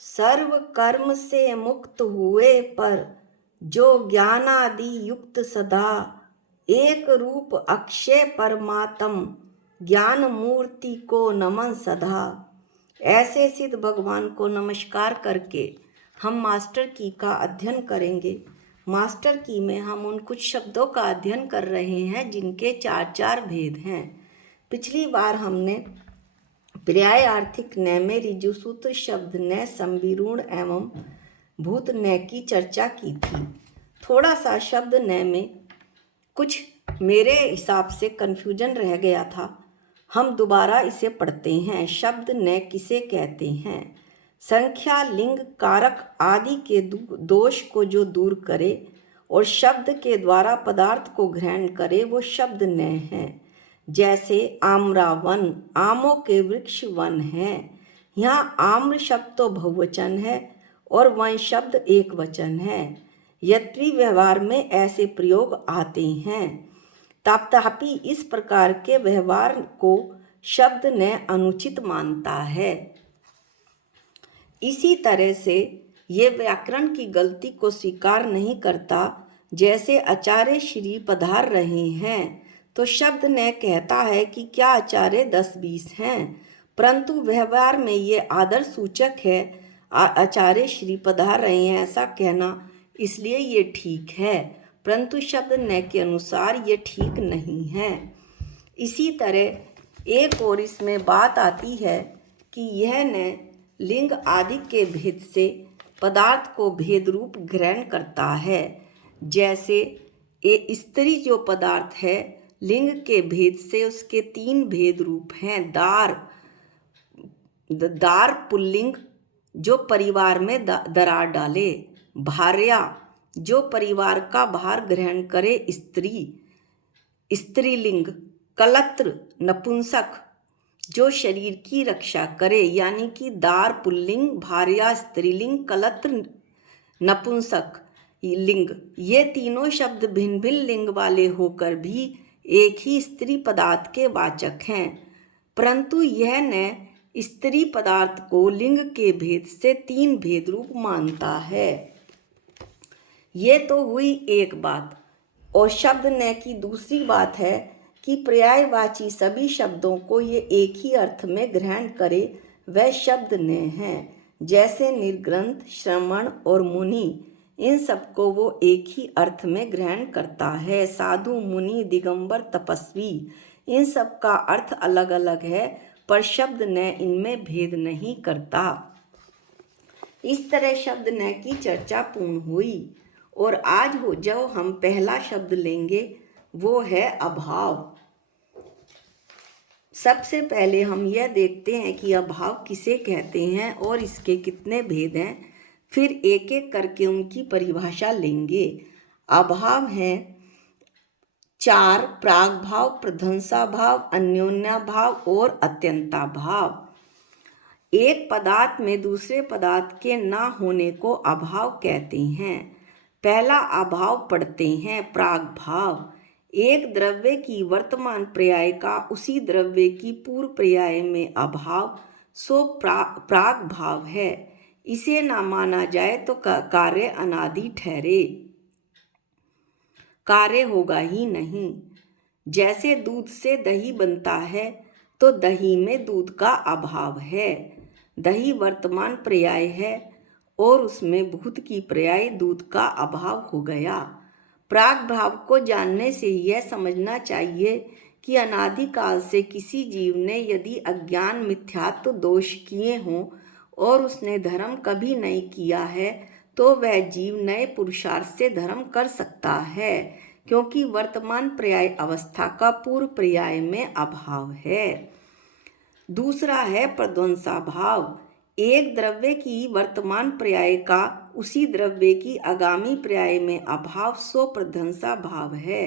सर्व कर्म से मुक्त हुए पर जो ज्ञानादि युक्त सदा एक रूप अक्षय परमात्म ज्ञान मूर्ति को नमन सदा। ऐसे सिद्ध भगवान को नमस्कार करके हम मास्टर की का अध्ययन करेंगे। मास्टर की में हम उन कुछ शब्दों का अध्ययन कर रहे हैं जिनके चार चार भेद हैं। पिछली बार हमने पर्याय आर्थिक न्याय में ऋजु सूत्र शब्द न्याय संविरूढ़ एवं भूत न्याय की चर्चा की थी। थोड़ा सा शब्द न्याय में कुछ मेरे हिसाब से कन्फ्यूजन रह गया था, हम दोबारा इसे पढ़ते हैं। शब्द न्याय किसे कहते हैं? संख्या, लिंग, कारक आदि के दोष को जो दूर करे और शब्द के द्वारा पदार्थ को ग्रहण करे वो शब्द न्याय है। जैसे आम्रा वन, आमों के वृक्ष वन है। यहाँ आम्र शब्द तो बहुवचन है और वन शब्द एक वचन है। यद्यपि व्यवहार में ऐसे प्रयोग आते हैं, तथापि इस प्रकार के व्यवहार को शब्द ने अनुचित मानता है। इसी तरह से ये व्याकरण की गलती को स्वीकार नहीं करता। जैसे आचार्य श्री पधार रहे हैं तो शब्द ने कहता है कि क्या आचार्य 10-20 हैं, परंतु व्यवहार में ये आदर सूचक है। आचार्य श्री पधार रहे हैं ऐसा कहना इसलिए ये ठीक है, परंतु शब्द न के अनुसार ये ठीक नहीं है। इसी तरह एक और इसमें बात आती है कि यह न लिंग आदि के भेद से पदार्थ को भेद रूप ग्रहण करता है। जैसे स्त्री जो पदार्थ है, लिंग के भेद से उसके 3 भेद रूप हैं। दार पुल्लिंग जो परिवार में दरार डाले, भार्या जो परिवार का भार ग्रहण करे स्त्रीलिंग, कलत्र नपुंसक जो शरीर की रक्षा करे। यानी कि दार पुल्लिंग, भार्या स्त्रीलिंग, कलत्र नपुंसक लिंग, ये तीनों शब्द भिन्न भिन्न लिंग वाले होकर भी एक ही स्त्री पदार्थ के वाचक हैं, परंतु यह न स्त्री पदार्थ को लिंग के भेद से 3 भेद रूप मानता है। ये तो हुई एक बात। और शब्द न की दूसरी बात है कि पर्यायवाची सभी शब्दों को ये एक ही अर्थ में ग्रहण करे, वह शब्द न है। जैसे निर्ग्रंथ, श्रमण और मुनि, इन सबको वो एक ही अर्थ में ग्रहण करता है। साधु, मुनि, दिगंबर, तपस्वी, इन सब का अर्थ अलग अलग है, पर शब्द न इनमें भेद नहीं करता। इस तरह शब्द न की चर्चा पूर्ण हुई और आज जो हम पहला शब्द लेंगे वो है अभाव। सबसे पहले हम यह देखते हैं कि अभाव किसे कहते हैं और इसके कितने भेद हैं, फिर एक एक करके उनकी परिभाषा लेंगे। अभाव है 4: प्रागभाव, प्रध्वंसाभाव, अन्योन्याभाव और अत्यंताभाव। एक पदार्थ में दूसरे पदार्थ के ना होने को अभाव कहते हैं। पहला अभाव पढ़ते हैं, प्रागभाव। एक द्रव्य की वर्तमान पर्याय का उसी द्रव्य की पूर्व पर्याय में अभाव सो प्रागभाव है। इसे ना माना जाए तो कार्य अनादि ठहरे, कार्य होगा ही नहीं। जैसे दूध से दही बनता है तो दही में दूध का अभाव है। दही वर्तमान पर्याय है और उसमें भूत की पर्याय दूध का अभाव हो गया। प्रागभाव को जानने से यह समझना चाहिए कि अनादिकाल से किसी जीव ने यदि अज्ञान, मिथ्यात्व दोष किए हों और उसने धर्म कभी नहीं किया है तो वह जीव नए पुरुषार्थ से धर्म कर सकता है, क्योंकि वर्तमान पर्याय अवस्था का पूर्व पर्याय में अभाव है। दूसरा है प्रध्वंसाभाव। एक द्रव्य की वर्तमान पर्याय का उसी द्रव्य की आगामी पर्याय में अभाव सो प्रध्वंसाभाव है।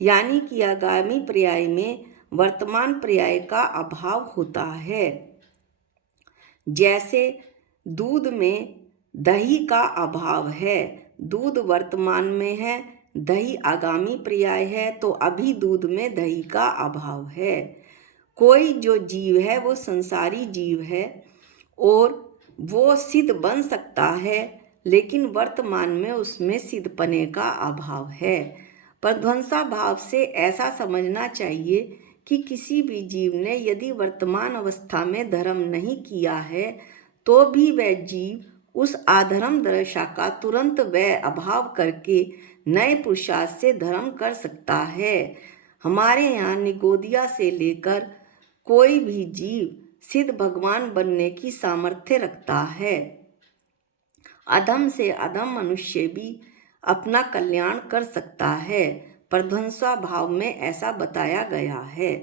यानी कि आगामी पर्याय में वर्तमान पर्याय का अभाव होता है। जैसे दूध में दही का अभाव है, दूध वर्तमान में है, दही आगामी पर्याय है, तो अभी दूध में दही का अभाव है। कोई जो जीव है वो संसारी जीव है और वो सिद्ध बन सकता है, लेकिन वर्तमान में उसमें सिद्धपने का अभाव है। प्रध्वंसा भाव से ऐसा समझना चाहिए कि किसी भी जीव ने यदि वर्तमान अवस्था में धर्म नहीं किया है तो भी वह जीव उस आधर्म दशा का तुरंत वह अभाव करके नए पुरुषार्थ से धर्म कर सकता है। हमारे यहाँ निगोदिया से लेकर कोई भी जीव सिद्ध भगवान बनने की सामर्थ्य रखता है। अधम से अधम मनुष्य भी अपना कल्याण कर सकता है। प्रध्वंसा भाव में ऐसा बताया गया है।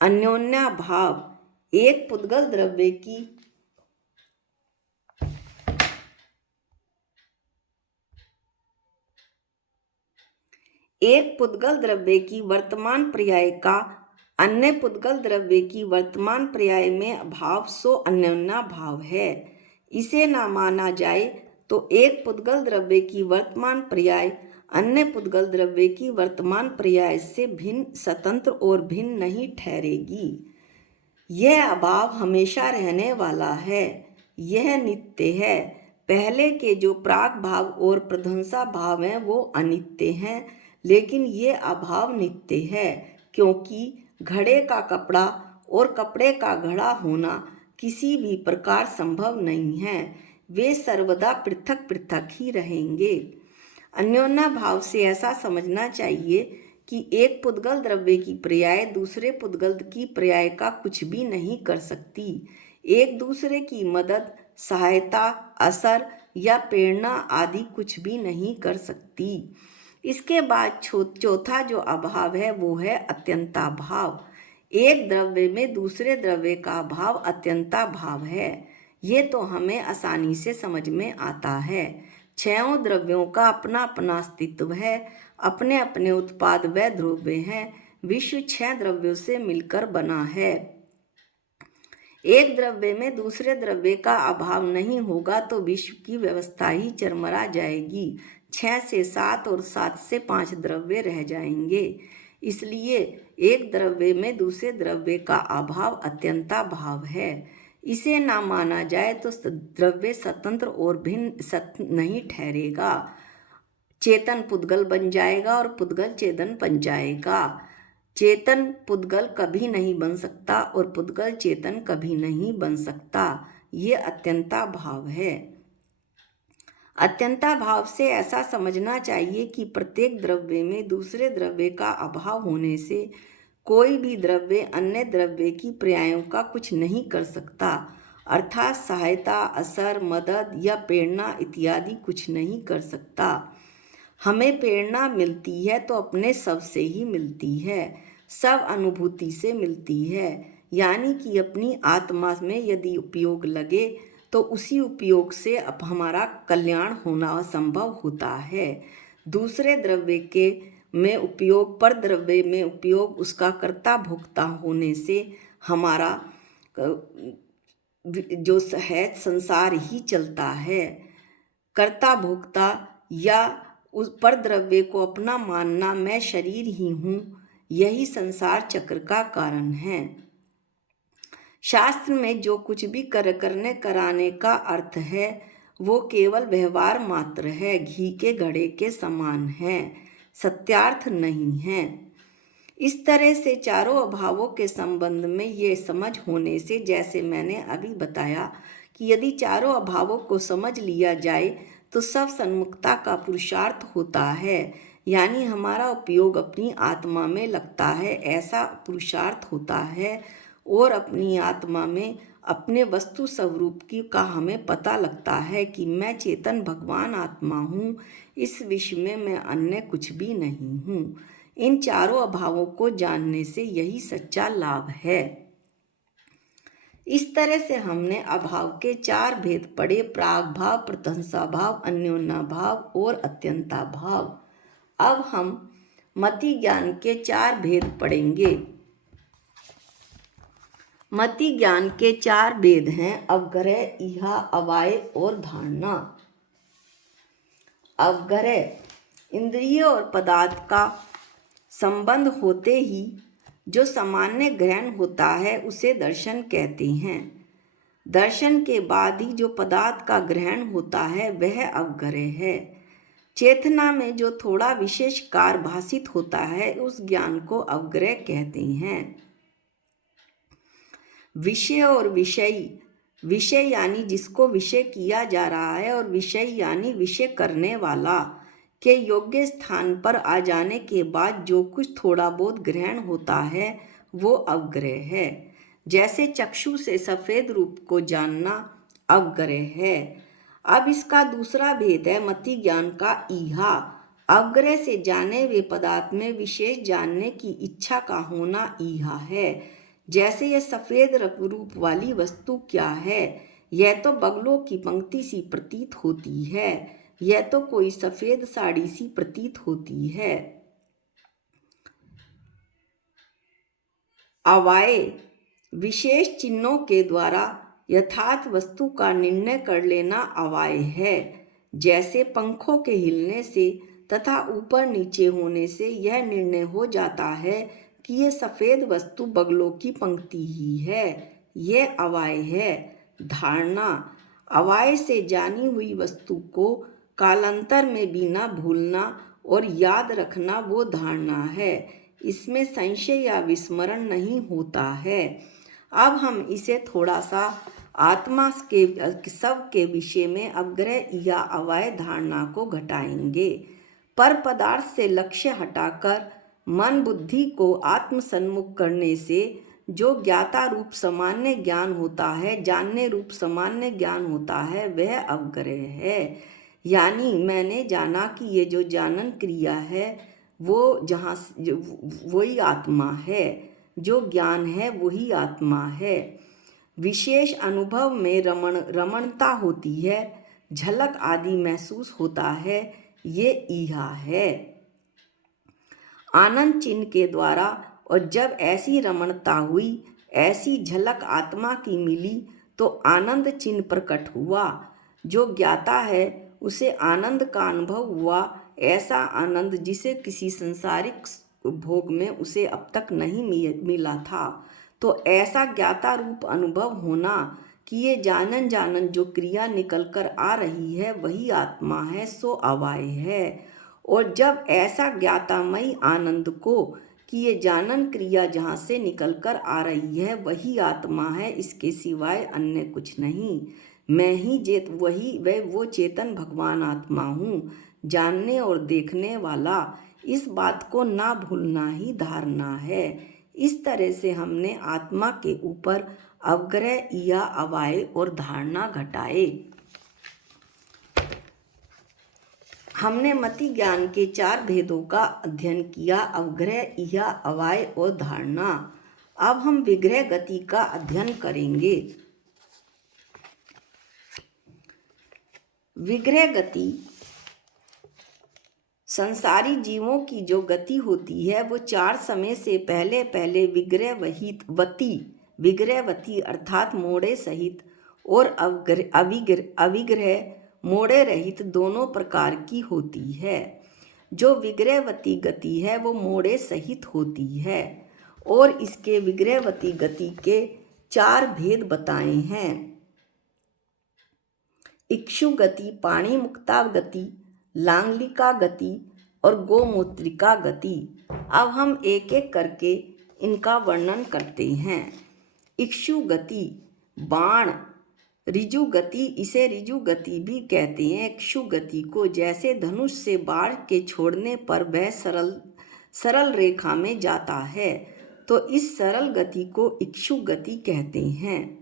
अन्योन्या भाव एक पुद्गल द्रव्य की वर्तमान पर्याय का अन्य पुद्गल द्रव्य की वर्तमान पर्याय में भाव सो अन्योन्या भाव है। इसे ना माना जाए तो एक पुद्गल द्रव्य की वर्तमान पर्याय अन्य पुद्गल द्रव्य की वर्तमान पर्याय से भिन्न, स्वतंत्र और भिन्न नहीं ठहरेगी। यह अभाव हमेशा रहने वाला है, यह नित्य है। पहले के जो प्राग भाव और प्रध्वंसा भाव हैं वो अनित्य हैं, लेकिन ये अभाव नित्य है, क्योंकि घड़े का कपड़ा और कपड़े का घड़ा होना किसी भी प्रकार संभव नहीं है। वे सर्वदा पृथक पृथक ही रहेंगे। अन्योन्या भाव से ऐसा समझना चाहिए कि एक पुद्गल द्रव्य की पर्याय दूसरे पुद्गल की पर्याय का कुछ भी नहीं कर सकती। एक दूसरे की मदद, सहायता, असर या प्रेरणा आदि कुछ भी नहीं कर सकती। इसके बाद चौथा जो अभाव है वो है अत्यंता भाव। एक द्रव्य में दूसरे द्रव्य का भाव अत्यंता भाव है। ये तो हमें आसानी से समझ में आता है। छहों द्रव्यों का अपना अपना अस्तित्व है, अपने अपने उत्पाद व द्रव्य हैं। विश्व 6 द्रव्यों से मिलकर बना है। एक द्रव्य में दूसरे द्रव्य का अभाव नहीं होगा तो विश्व की व्यवस्था ही चरमरा जाएगी। 6 से 7 और 7 से 5 द्रव्य रह जाएंगे। इसलिए एक द्रव्य में दूसरे द्रव्य का अभाव अत्यंता भाव है। इसे ना माना जाए तो द्रव्य स्वतंत्र और भिन्न नहीं ठहरेगा। चेतन पुद्गल बन जाएगा और पुद्गल चेतन बन जाएगा। चेतन पुद्गल कभी नहीं बन सकता और पुद्गल चेतन कभी नहीं बन सकता। ये अत्यंता भाव है। अत्यंता भाव से ऐसा समझना चाहिए कि प्रत्येक द्रव्य में दूसरे द्रव्य का अभाव होने से कोई भी द्रव्य अन्य द्रव्य की पर्यायों का कुछ नहीं कर सकता, अर्थात सहायता, असर, मदद या प्रेरणा इत्यादि कुछ नहीं कर सकता। हमें प्रेरणा मिलती है तो अपने सब से ही मिलती है, सब अनुभूति से मिलती है, यानी कि अपनी आत्मा में यदि उपयोग लगे तो उसी उपयोग से अब हमारा कल्याण होना संभव होता है। दूसरे द्रव्य के में उपयोग, पर द्रव्य में उपयोग उसका कर्ता भोक्ता होने से हमारा जो है संसार ही चलता है। कर्ता भोक्ता या उस पर द्रव्य को अपना मानना, मैं शरीर ही हूँ, यही संसार चक्र का कारण है। शास्त्र में जो कुछ भी करने कराने का अर्थ है वो केवल व्यवहार मात्र है, घी के घड़े के समान है, सत्यार्थ नहीं है। इस तरह से चारों अभावों के संबंध में ये समझ होने से, जैसे मैंने अभी बताया कि यदि चारों अभावों को समझ लिया जाए तो सब सन्मुखता का पुरुषार्थ होता है, यानी हमारा उपयोग अपनी आत्मा में लगता है ऐसा पुरुषार्थ होता है, और अपनी आत्मा में अपने वस्तु स्वरूप की का हमें पता लगता है कि मैं चेतन भगवान आत्मा हूँ, इस विश्व में मैं अन्य कुछ भी नहीं हूँ। इन चारों अभावों को जानने से यही सच्चा लाभ है। इस तरह से हमने अभाव के 4 भेद पढ़े, प्राग भाव, प्रध्वंसा भाव, अन्योन्या भाव और अत्यंता भाव। अब हम मति ज्ञान के 4 भेद पढ़ेंगे। मति ज्ञान के 4 भेद हैं अवग्रह, इहा, अवाय और धारणा। अवग्रह इंद्रिय और पदार्थ का संबंध होते ही जो सामान्य ग्रहण होता है उसे दर्शन कहते हैं। दर्शन के बाद ही जो पदार्थ का ग्रहण होता है वह अवग्रह है। चेतना में जो थोड़ा विशेष कार्य भासित होता है उस ज्ञान को अवग्रह कहते हैं। विषय और विषयी, विषय यानी जिसको विषय किया जा रहा है, और विषय यानी विषय करने वाला के योग्य स्थान पर आ जाने के बाद जो कुछ थोड़ा बहुत ग्रहण होता है वो अवग्रह है। जैसे चक्षु से सफेद रूप को जानना अवग्रह है। अब इसका दूसरा भेद है मति ज्ञान का ईहा। अवग्रह से जाने हुए पदार्थ में विशेष जानने की इच्छा का होना ईहा है। जैसे यह सफेद रूप वाली वस्तु क्या है, यह तो बगलों की पंक्ति सी प्रतीत होती है, यह तो कोई सफेद साड़ी सी प्रतीत होती है। अवाय विशेष चिन्हों के द्वारा यथार्थ वस्तु का निर्णय कर लेना अवाय है। जैसे पंखों के हिलने से तथा ऊपर नीचे होने से यह निर्णय हो जाता है कि यह सफेद वस्तु बगलों की पंक्ति ही है, यह अवाय है। धारणा, अवाय से जानी हुई वस्तु को कालांतर में भी न भूलना और याद रखना वो धारणा है। इसमें संशय या विस्मरण नहीं होता है। अब हम इसे थोड़ा सा आत्मा के सब के विषय में अवग्रह या अवाय धारणा को घटाएंगे। पर पदार्थ से लक्ष्य हटाकर मन बुद्धि को आत्म सन्मुख करने से जो ज्ञाता रूप सामान्य ज्ञान होता है, जानने रूप सामान्य ज्ञान होता है, वह अवग्रह है। यानी मैंने जाना कि ये जो जानन क्रिया है वो जहाँ वही आत्मा है, जो ज्ञान है वही आत्मा है। विशेष अनुभव में रमणता होती है, झलक आदि महसूस होता है, ये ईहा है। आनंद चिन्ह के द्वारा और जब ऐसी रमणता हुई, ऐसी झलक आत्मा की मिली तो आनंद चिन्ह प्रकट हुआ। जो ज्ञाता है उसे आनंद का अनुभव हुआ, ऐसा आनंद जिसे किसी संसारिक भोग में उसे अब तक नहीं मिला था। तो ऐसा ज्ञाता रूप अनुभव होना कि ये जानन जो क्रिया निकल कर आ रही है वही आत्मा है, सो अवाय है। और जब ऐसा ज्ञातामयी आनंद को कि ये जानन क्रिया जहाँ से निकल कर आ रही है वही आत्मा है, इसके सिवाय अन्य कुछ नहीं, मैं ही वह वो चेतन भगवान आत्मा हूँ, जानने और देखने वाला, इस बात को ना भूलना ही धारणा है। इस तरह से हमने आत्मा के ऊपर अवग्रह या अवाय और धारणा घटाए। हमने मति ज्ञान के 4 भेदों का अध्ययन किया, अवग्रह या अवाय और धारणा। अब हम विग्रह गति का अध्ययन करेंगे। विग्रह गति संसारी जीवों की जो गति होती है वो 4 समय से पहले विग्रहवती अर्थात मोड़े सहित और अविग्रह मोड़े रहित दोनों प्रकार की होती है। जो विग्रहवती गति है वो मोड़े सहित होती है और इसके विग्रहवती गति के 4 भेद बताए हैं। इक्षु गति, पाणी मुक्ता गति, लांगलिका गति और गोमूत्रिका गति। अब हम एक एक करके इनका वर्णन करते हैं। इक्षु गति, बाण, ऋजु गति, इसे ऋजु गति भी कहते हैं। इक्षु गति को जैसे धनुष से बाण के छोड़ने पर वह सरल रेखा में जाता है, तो इस सरल गति को इक्षु गति कहते हैं।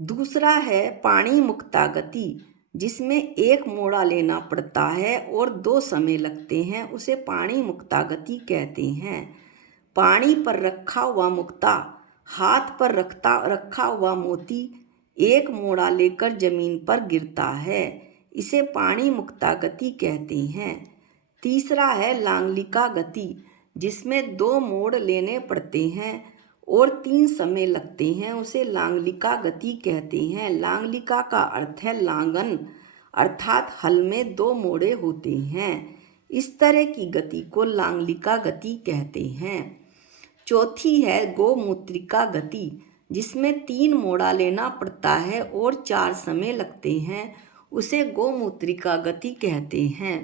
दूसरा है पाणी मुक्ता गति, जिसमें एक मोड़ा लेना पड़ता है और 2 समय लगते हैं, उसे पाणी मुक्ता गति कहते हैं। पाणी पर रखा हुआ मुक्ता, हाथ पर रखा हुआ मोती एक मोड़ा लेकर जमीन पर गिरता है, इसे पाणी मुक्ता गति कहते हैं। तीसरा है लांगलिका गति, जिसमें 2 मोड़ लेने पड़ते हैं और 3 समय लगते हैं, उसे लांगलिका गति कहते हैं। लांगलिका का अर्थ है लांगन, अर्थात हल में 2 मोड़े होते हैं। इस तरह की गति को लांगलिका गति कहते हैं। चौथी है गोमूत्रिका गति, जिसमें 3 मोड़ा लेना पड़ता है और 4 समय लगते हैं, उसे गोमूत्रिका गति कहते हैं।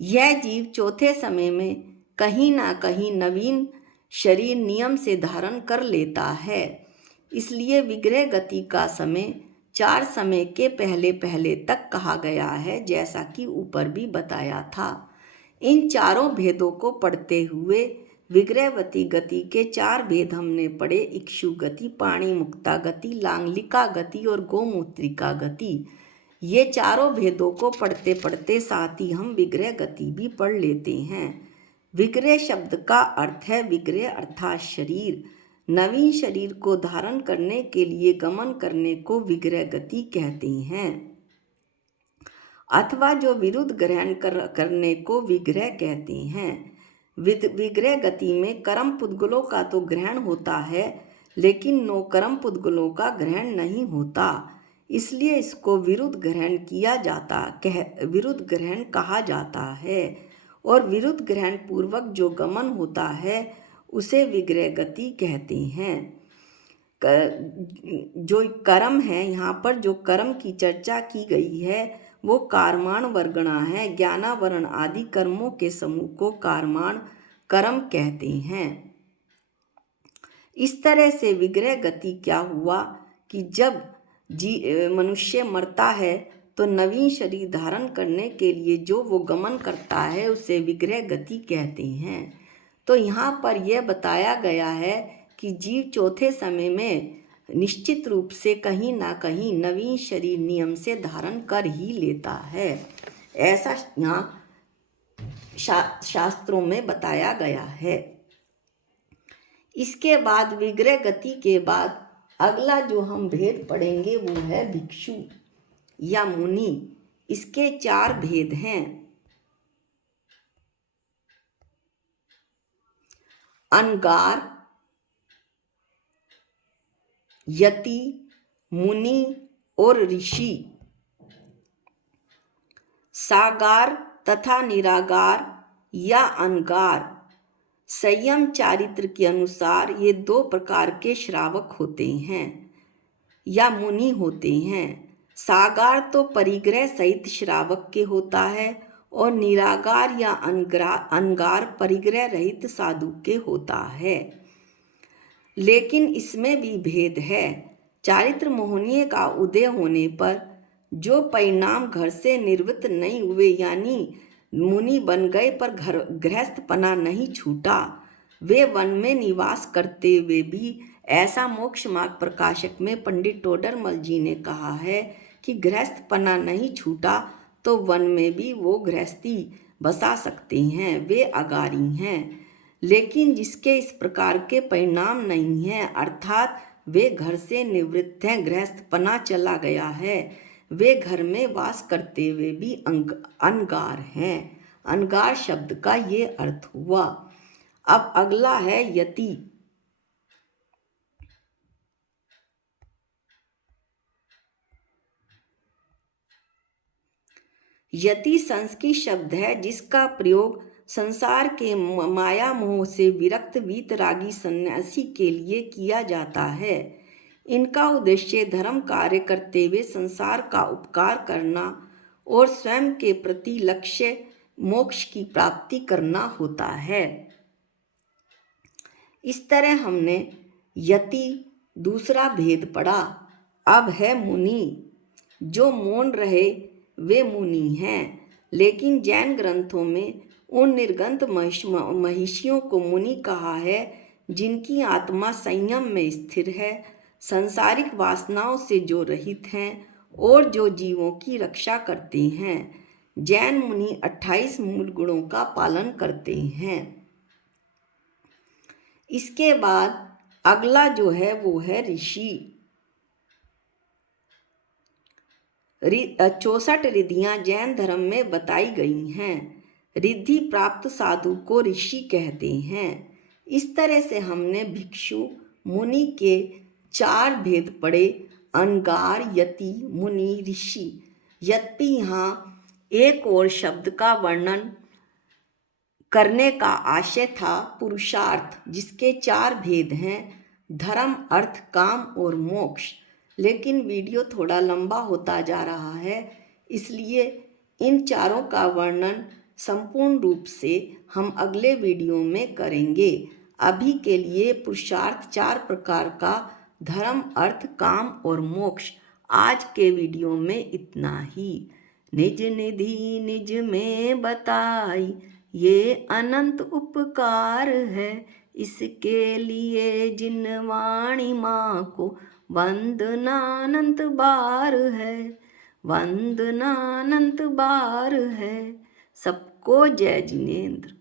यह जीव चौथे समय में कहीं ना कहीं नवीन शरीर नियम से धारण कर लेता है। इसलिए विग्रह गति का समय 4 समय के पहले पहले तक कहा गया है, जैसा कि ऊपर भी बताया था। इन चारों भेदों को पढ़ते हुए विग्रहवती गति के 4 भेद हमने पढ़े: इक्षु गति, पाणी मुक्ता गति, लांगलिका गति और गोमूत्रिका गति। ये चारों भेदों को पढ़ते पढ़ते साथ ही हम विग्रह गति भी पढ़ लेते हैं। विग्रह शब्द का अर्थ है विग्रह अर्थात शरीर। नवीन शरीर को धारण करने के लिए गमन करने को विग्रह गति कहते हैं, अथवा जो विरुद्ध ग्रहण करने को विग्रह कहते हैं। विग्रह गति में कर्म पुद्गलों का तो ग्रहण होता है, लेकिन नौकर्म पुद्गलों का ग्रहण नहीं होता, इसलिए इसको विरुद्ध ग्रहण कहा जाता है। और विरुद्ध ग्रहण पूर्वक जो गमन होता है उसे विग्रह गति कहते हैं। जो कर्म है, यहाँ पर जो कर्म की चर्चा की गई है वो कारमाण वर्गणा है। ज्ञानावरण आदि कर्मों के समूह को कारमाण कर्म कहते हैं। इस तरह से विग्रह गति क्या हुआ कि जब मनुष्य मरता है तो नवीन शरीर धारण करने के लिए जो वो गमन करता है उसे विग्रह गति कहते हैं। तो यहाँ पर यह बताया गया है कि जीव चौथे समय में निश्चित रूप से कहीं ना कहीं नवीन शरीर नियम से धारण कर ही लेता है, ऐसा यहाँ शास्त्रों में बताया गया है। इसके बाद विग्रह गति के बाद अगला जो हम भेद पढ़ेंगे वो है भिक्षु या मुनि। इसके 4 भेद हैं: अनगार, यति, मुनि और ऋषि। सागार तथा निरागार या अनगार संयम चारित्र के अनुसार ये 2 प्रकार के श्रावक होते हैं या मुनि होते हैं। सागार तो परिग्रह सहित श्रावक के होता है और निरागार या अनगार परिग्रह रहित साधु के होता है। लेकिन इसमें भी भेद है। चारित्र मोहनीय का उदय होने पर जो परिणाम घर से निर्वृत्त नहीं हुए, यानी मुनि बन गए पर गृहस्थपना नहीं छूटा, वे वन में निवास करते हुए भी, ऐसा मोक्ष मार्ग प्रकाशक में पंडित टोडरमल जी ने कहा है कि गृहस्थपना नहीं छूटा तो वन में भी वो गृहस्थी बसा सकते हैं, वे अगारी हैं। लेकिन जिसके इस प्रकार के परिणाम नहीं हैं, अर्थात वे घर से निवृत्त हैं, गृहस्थपना चला गया है, वे घर में वास करते हुए भी अनगार हैं। अनगार शब्द का ये अर्थ हुआ। अब अगला है यति। यति संस्कृत शब्द है जिसका प्रयोग संसार के माया मोह से विरक्त वीतरागी सन्यासी के लिए किया जाता है। इनका उद्देश्य धर्म कार्य करते हुए संसार का उपकार करना और स्वयं के प्रति लक्ष्य मोक्ष की प्राप्ति करना होता है। इस तरह हमने यति दूसरा भेद पढ़ा। अब है मुनि। जो मौन रहे वे मुनि हैं, लेकिन जैन ग्रंथों में उन निर्गंत महिषियों को मुनि कहा है जिनकी आत्मा संयम में स्थिर है, सांसारिक वासनाओं से जो रहित हैं और जो जीवों की रक्षा करते हैं। जैन मुनि 28 मूल गुणों का पालन करते हैं। इसके बाद अगला जो है वो है ऋषि। 64 रिद्धियां जैन धर्म में बताई गई हैं। रिद्धि प्राप्त साधु को ऋषि कहते हैं। इस तरह से हमने भिक्षु मुनि के 4 भेद पढ़े: अनगार, यति, मुनि, ऋषि। यद्यपि यहाँ एक और शब्द का वर्णन करने का आशय था, पुरुषार्थ, जिसके 4 भेद हैं: धर्म, अर्थ, काम और मोक्ष। लेकिन वीडियो थोड़ा लंबा होता जा रहा है, इसलिए इन चारों का वर्णन संपूर्ण रूप से हम अगले वीडियो में करेंगे। अभी के लिए पुरुषार्थ 4 प्रकार का, धर्म, अर्थ, काम और मोक्ष। आज के वीडियो में इतना ही। निज निधि निज में बताई, ये अनंत उपकार है। इसके लिए जिन वाणी माँ को वंदनानंत बार है, वंदनानंत बार है। सबको जय जिनेंद्र।